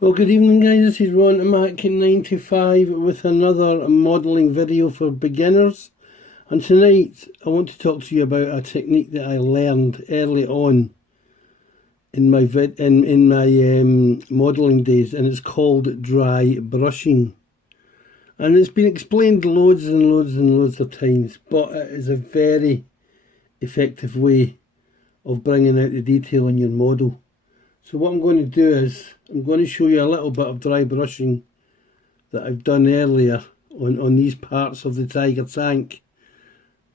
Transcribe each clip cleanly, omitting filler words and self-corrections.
Well, good evening guys, this is Ronmac 95 with another modelling video for beginners. And tonight I want to talk to you about a technique that I learned early on in my modelling days, and it's called dry brushing. And it's been explained loads and loads and loads of times, but it is a very effective way of bringing out the detail in your model. So what I'm going to do is I'm going to show you a little bit of dry brushing that I've done earlier on these parts of the Tiger tank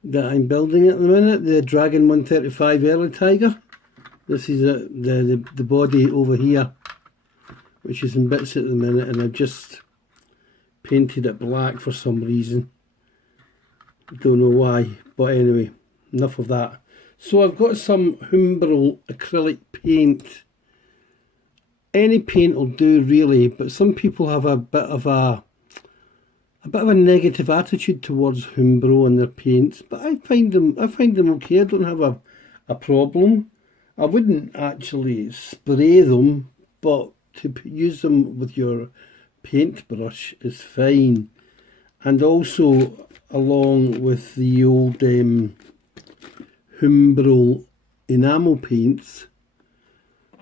that I'm building at the minute, the Dragon 135 Early Tiger. This is the body over here, which is in bits at the minute, and I've just painted it black for some reason. Don't know why, but anyway, enough of that. So I've got some Humbrol acrylic paint. Any paint will do really, but some people have a bit of a negative attitude towards Humbrol and their paints. But I find them okay. I don't have a problem. I wouldn't actually spray them, but to use them with your paintbrush is fine. And also along with the old Humbrol enamel paints,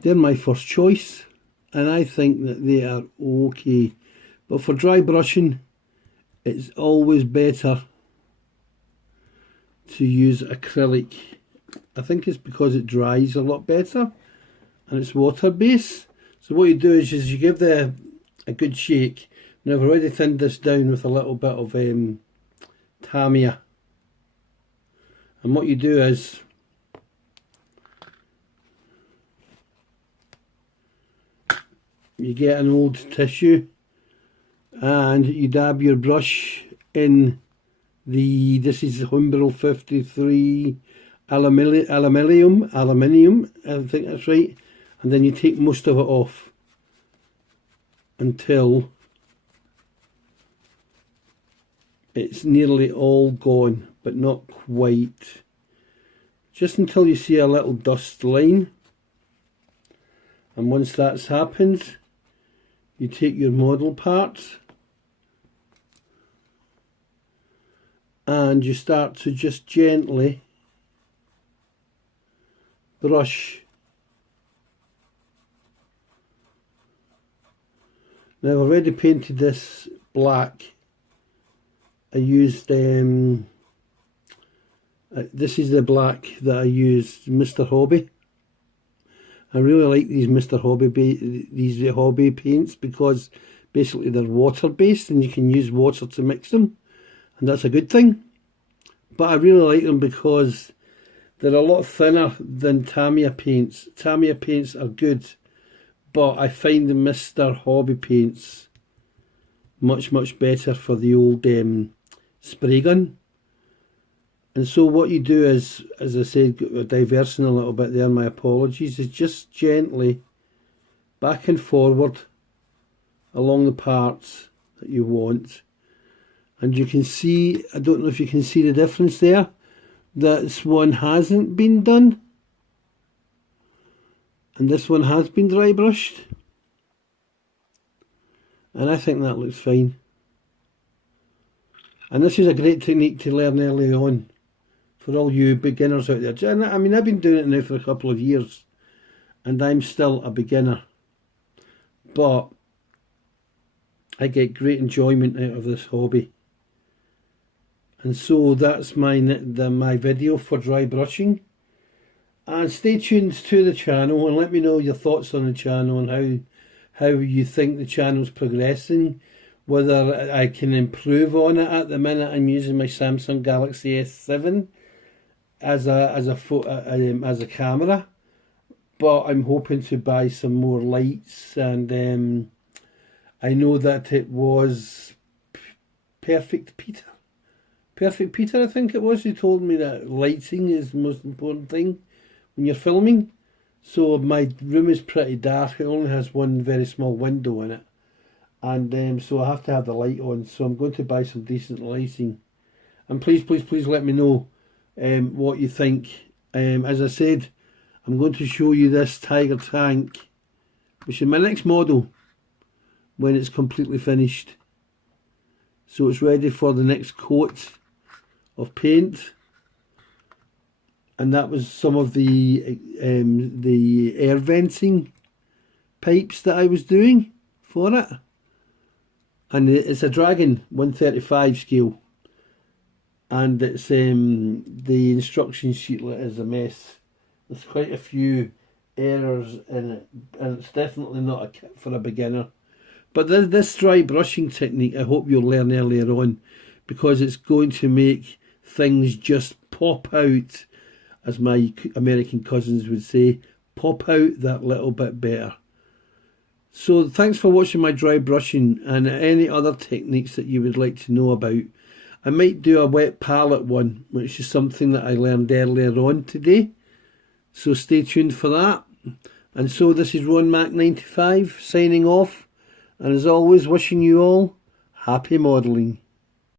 they're my first choice. And I think that they are okay. But for dry brushing, it's always better to use acrylic. I think it's because it dries a lot better and it's water based. So what you do is you give a good shake. Now I've already thinned this down with a little bit of Tamiya. And what you do is you get an old tissue and you dab your brush in this is Humbrol 53 aluminium, I think that's right, and then you take most of it off until it's nearly all gone, but not quite, just until you see a little dust line. And once that's happened, you take your model parts and you start to just gently brush. Now I've already painted this black. I used this is the black that I used, Mr. Hobby. I really like these Mr. Hobby paints because basically they're water based and you can use water to mix them, and that's a good thing. But I really like them because they're a lot thinner than Tamiya paints. Tamiya paints are good, but I find the Mr. Hobby paints much better for the old spray gun. And so what you do is, as I said, diversing a little bit there, my apologies, is just gently back and forward along the parts that you want. And you can see, I don't know if you can see the difference there, this one hasn't been done. And this one has been dry brushed. And I think that looks fine. And this is a great technique to learn early on for all you beginners out there. And I mean, I've been doing it now for a couple of years and I'm still a beginner, but I get great enjoyment out of this hobby. And so that's my video for dry brushing. And stay tuned to the channel and let me know your thoughts on the channel and how you think the channel's progressing, whether I can improve on it. At the minute I'm using my Samsung Galaxy S7 as a camera, but I'm hoping to buy some more lights, and I know that it was Perfect Peter I think it was, who told me that lighting is the most important thing when you're filming. So my room is pretty dark, it only has one very small window in it, and so I have to have the light on, so I'm going to buy some decent lighting. And please let me know what you think. As I said, I'm going to show you this Tiger tank, which is my next model, when it's completely finished. So it's ready for the next coat of paint. And that was some of the air venting pipes that I was doing for it. And it's a Dragon 135 scale. And it's the instruction sheetlet is a mess. There's quite a few errors in it, and it's definitely not a kit for a beginner. But this dry brushing technique I hope you'll learn earlier on, because it's going to make things just pop out, as my American cousins would say, pop out that little bit better. So thanks for watching my dry brushing, and any other techniques that you would like to know about. I might do a wet palette one, which is something that I learned earlier on today. So stay tuned for that. And so this is Ronmac 95 signing off. And as always, wishing you all happy modelling.